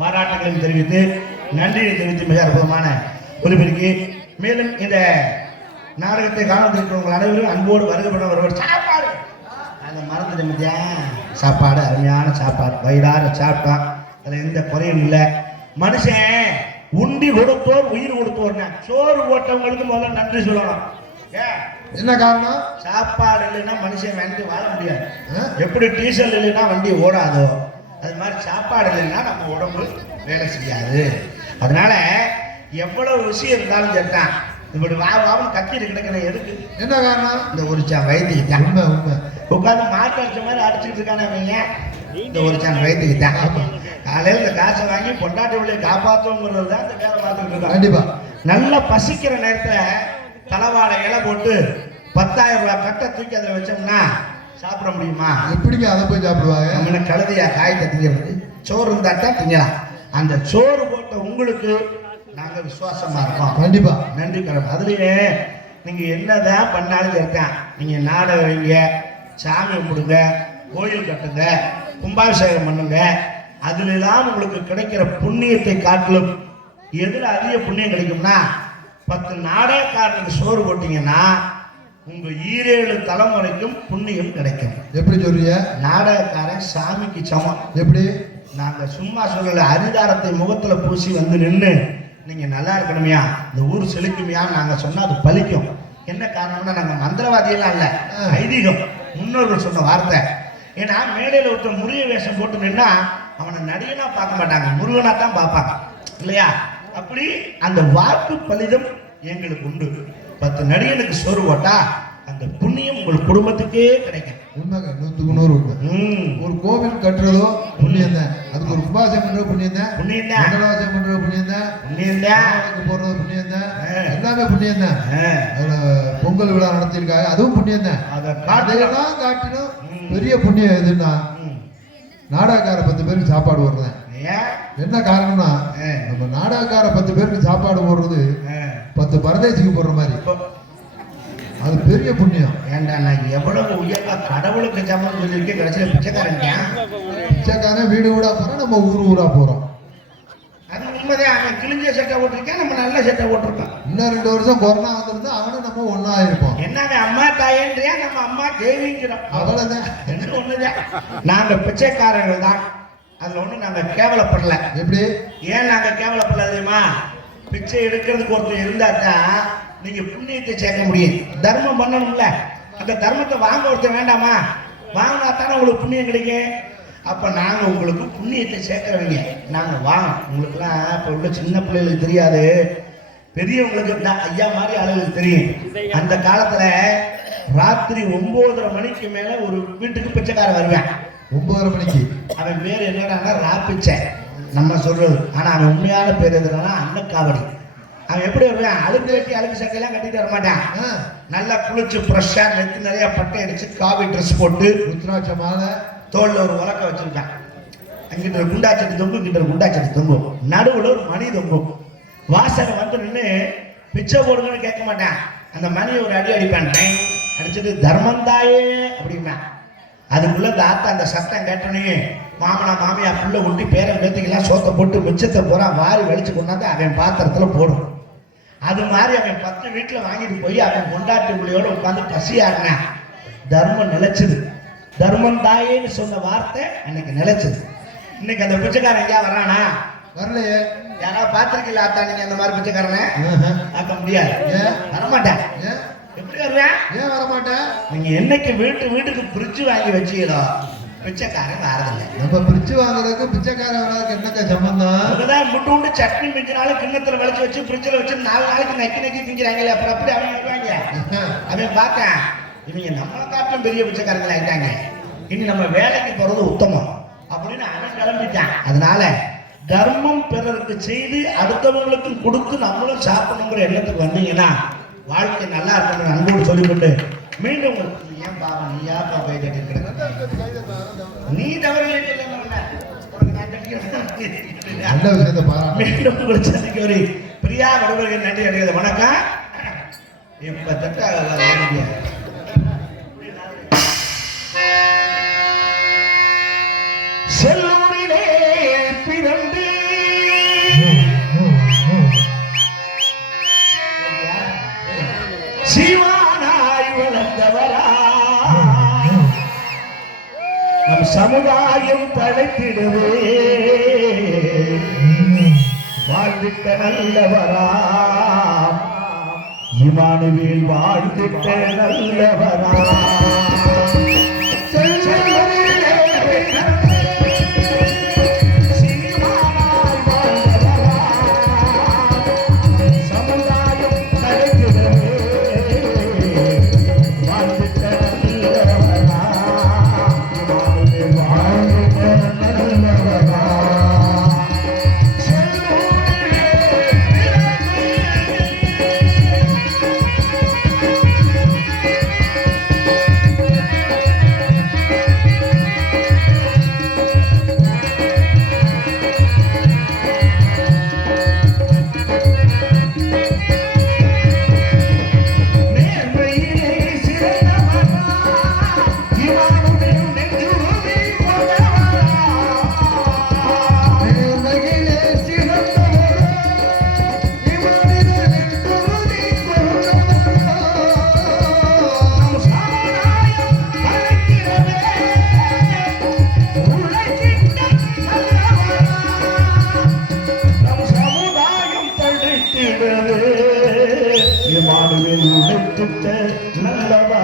பாராட்டுகளையும் தெரிவித்து நன்றியை தெரிவித்து மிக அற்புதமான ஒலிபெருக்கி மேலும் இந்த நாடகத்தை காண வந்திருக்கிறவங்க அனைவரும் அன்போடு வருகப்பட வருவர். சாப்பாடு. அதை மறந்துட்டு மத்தியா சாப்பாடு அருமையான சாப்பாடு. வயிறார சாப்பிட்டான். அதில் எந்த குறையும் இல்லை. மனுஷன் உண்டி கொடுத்தோர் உயிர் கொடுத்தோர்னா. சோறு போட்டவங்களுக்கு முதல்ல நன்றி சொல்லணும். என்ன காரணம்? சாப்பாடு இல்லைன்னா மனுஷன் வண்டி வாழ முடியாது? எப்படி டீசல் இல்லைன்னா வண்டி ஓடாதோ? அது மாதிரி சாப்பாடு இல்லைன்னா நம்ம உடம்பு வேலை செய்யாது. அதனால எவ்வளவு விஷயம் இருந்தாலும் சரிதான். இப்படி வா வாவும் கத்திட்டு கிடக்கிற எதுக்கு என்ன காரணம்? இந்த ஒரு சான் வயிற்றுக்கு தான் உண்மை உண்மை. உட்காந்து மாட்டு அடிச்ச மாதிரி அடிச்சுட்டு இருக்கானே அவங்க இந்த ஒரு சான் வயிற்றுக்கு தான் காலையில் இந்த காசை வாங்கி பொண்டாட்டி விளைய காப்பாற்றுங்கிறது தான் இந்த வேலை பார்த்துக்கிட்டு இருக்கான் கண்டிப்பா. நல்லா பசிக்கிற நேரத்துல தலைவாழை இலை போட்டு பத்தாயிரம் ரூபாய் கட்டை தூக்கி அதில் வச்சோம்னா சாப்பிட முடியுமா? எப்படிங்க அதை போய் சாப்பிடுவாங்க? நம்ம என்ன கழுதையா காயத்தை திங்கிறது சோறு இருந்தா தான் திங்கலாம் அந்த சோறு போட்ட உங்களுக்கு நாங்க விசுவாசமா இருக்கோம். கண்டிப்பா. நன்றி கடன் அதுலயே நீங்க என்னதான் பண்ணாலும் சரிதான். நீங்க நாடகம் வைங்க சாமி கும்பிடுங்க கோயில் கட்டுங்க கும்பாபிஷேகம் பண்ணுங்க. அதுல எல்லாம் உங்களுக்கு கிடைக்கிற புண்ணியத்தை காட்டிலும் எதுல அதிக புண்ணியம் கிடைக்கும்னா பத்து நாடகக்காரனுக்கு சோறு போட்டீங்கன்னா உங்க ஈரேழு தலைமுறைக்கும் புண்ணியம் கிடைக்கும். எப்படி சொல்றீங்க? நாடகக்காரன் சாமிக்கு சமம். எப்படி? நாங்க சும்மா சொல்லல அரிதாரத்தை முகத்துல பூசி வந்து நின்று நீங்க நல்லா இருக்கணுமையா இந்த ஊர் செழிக்குமையா நாங்க சொன்னா அது பலிக்கும் என்ன காரணம்னா நாங்க மந்திரவாதியெல்லாம் இல்ல. ஐதீகம். முன்னோர்கள் சொன்ன வார்த்தை. ஏன்னா மேடையில ஒருத்தன் முருக வேஷம் போட்டு நின்னா அவனை நடிகனா பார்க்க மாட்டாங்க முருகனா தான் பார்ப்பாங்க. இல்லையா? அப்படி அந்த வாக்கு பலிதம் எங்களுக்கு உண்டு. பத்து நடிகனுக்கு சோறு போட்டா அந்த புண்ணியம் உங்கள் குடும்பத்துக்கே கிடைக்கும். உண்மைங்க நூத்துக்கு நூறு ஒரு கோவில் கட்டுறதோ புண்ணியம் தான் அதுக்கு ஒரு கும்பாசம் பண்றது புண்ணியம் தான் புண்ணியம் தான் மண்டலாசம் பண்றது புண்ணியம் தான் புண்ணியம் தான் போறது புண்ணியம் தான். எல்லாமே புண்ணியம் தான். அதுல பொங்கல் விழா நடத்தியிருக்காங்க. அதுவும் புண்ணியம் தான் அதை காட்டிலும் ம். பெரிய புண்ணியம் எதுன்னா. நாடகக்கார பத்து பேருக்கு சாப்பாடு போடுறேன் ஏன்? என்ன காரணம்னா. நம்ம நாடகக்கார பத்து பேருக்கு சாப்பாடு போடுறது. பத்து பரதேசிக்கு போடுற மாதிரி. அது பெரிய புண்ணியம். ஏன்டா நான் எவ்வளவு உயர்வா கடவுளுக்கு சமம் சொல்லியிருக்கேன் கடைசியில் பிச்சைக்காரன் பிச்சைக்காரன் வீடு வீடா போறோம் நம்ம ஊர் ஊரா போறோம். அது உண்மைதான் அவன் கிழிஞ்ச சட்டை போட்டிருக்கேன் நம்ம நல்ல சட்டை போட்டிருக்கோம் இன்னும் ரெண்டு வருஷம் கொரோனா வந்திருந்தா அவனும் நம்ம ஒண்ணா இருப்போம். என்ன அம்மா தாயன்றியா? நம்ம அம்மா தேவிங்கிறோம். அவ்வளவுதான். ரெண்டும் ஒண்ணுதான். நாங்க பிச்சைக்காரர்கள் தான். அதுல ஒண்ணும் நாங்க கேவலப்படல. எப்படி? ஏன் நாங்க கேவலப்படல தெரியுமா? பிச்சை எடுக்கிறதுக்கு ஒருத்தர் இருந்தா தான் நீங்க புண்ணியத்தை சேர்க்க முடியும். தர்மம் பண்ணணும்ல. அந்த தர்மத்தை வாங்க ஒருத்தர் வேண்டாமா? வாங்கினா தானே உங்களுக்கு புண்ணியம் கிடைக்கும். அப்ப நாங்க உங்களுக்கு புண்ணியத்தை சேர்க்கிறவங்க. நாங்க வாங்க உங்களுக்குலாம் இப்ப உள்ள சின்ன பிள்ளைகளுக்கு தெரியாது. பெரியவங்களுக்கு ஐயா மாதிரி ஆளுகளுக்கு தெரியும். அந்த காலத்துல ராத்திரி ஒன்பதரை மணிக்கு மேல ஒரு வீட்டுக்கு பிச்சைக்காரன் வருவேன். ஒன்பதரை மணிக்கு. அவன் பேர் என்னடான்னா ராப்பிச்சை நம்ம சொல்றது. ஆனா அவன் உண்மையான பேர் எதுனா அன்னக்காவடி அவன் எப்படி வருவான்? அழுக்கு வெட்டி அழுக்கு சட்டையெல்லாம் கட்டிட்டு வர மாட்டான். ஆ, நல்லா குளிச்சு ஃப்ரெஷ்ஷா நெத்தி நிறைய பட்டை அடிச்சு காவி ட்ரெஸ் போட்டு ருத்ராட்ச மாலை. தோல்ல ஒரு உலக்க வச்சிருக்கான். அங்கிட்ட ஒரு குண்டாச்சட்டி தொங்கும் இங்கிட்ட ஒரு குண்டாச்சட்டி தொங்கும் நடுவுல ஒரு மணி தொங்கும் வாசனை வந்து நின்று பிச்சை போடுங்கன்னு கேட்க மாட்டான். அந்த மணியை ஒரு அடி அடிப்பான். அடிச்சுட்டு தர்மந்தாயே அப்படின்னா அதுக்குள்ள இந்த ஆத்தா அந்த சத்தம் கேட்டனே மாமனா மாமியா புள்ள விட்டு பேரன் பேத்திக்கெல்லாம் சோத்தை போட்டு மிச்சத்தை பூரா வாரி வலிச்சு கொண்டாந்து அவன் பாத்திரத்துல போடும். அது மாதிரி அவன் பத்து வீட்டுல வாங்கிட்டு போய் அவன் கொண்டாட்டி புள்ளையோட உட்காந்து பசியாடினான் தர்மம் நிலைச்சது. தர்மம் தாயேன்னு சொன்ன வார்த்தை எனக்கு நிலைச்சது. இன்னைக்கு அந்த பிச்சைக்காரன் எங்கேயா வரானா வரலையே. யாராவது பார்த்திருக்கீங்களா ஆத்தா நீங்க அந்த மாதிரி பிச்சைக்காரனை. பார்க்க முடியாது ஏன் வரமாட்டேன் ஏன் எப்படி வருவேன் ஏன் வரமாட்டேன் நீங்க என்னைக்கு வீட்டு வீட்டுக்கு ஃப்ரிட்ஜ் வாங்கி வச்சீங்களோ பிச்சைக்காரன் வரதில்லை நம்ம பிரிச்சு வாங்குறதுக்கு பிச்சைக்காரன் வர்றதுக்கு என்னங்க சம்பந்தம்? அதுதான் முட்டு உண்டு சட்னி மிஞ்சினாலும் கிண்ணத்துல வளைச்சு வச்சு ஃப்ரிட்ஜில் வச்சு நாலு நாளைக்கு நக்கி நக்கி திங்கிறாங்களே அப்புறம் அப்படி அவங்க வருவாங்க அவன் பார்த்தேன். இவங்க நம்மளை காட்டிலும் பெரிய பிச்சைக்காரங்கள் ஆயிட்டாங்க. இனி நம்ம வேலைக்கு போறது உத்தமம். அப்படின்னு அவன் கிளம்பிட்டான். அதனால தர்மம் பிறருக்கு செய்து அடுத்தவங்களுக்கு கொடுத்து நம்மளும் சாப்பிடணுங்கிற எண்ணத்துக்கு வந்தீங்கன்னா வாழ்க்கை நல்லா இருக்கணும்னு அன்போடு சொல்லிக்கொண்டு மீண்டும் ஏன் பாவா நீ யார் பாபா கை தட்டிருக்க நீ தவறு நல்ல மீண்டும் உங்களை சந்திக்க ஒரு பிரியா வடுவர்கள் நன்றி அடைகிறது. வணக்கம். இப்ப தட்ட செல்லூரிலே பிறந்து. படைத்தவராய் நம் சமுதாயம் படைத்திடவே. வாழ்ந்திட்ட நல்லவராம். இமானுவேல் வாழ்ந்திட்ட நல்லவராம். நல்லவா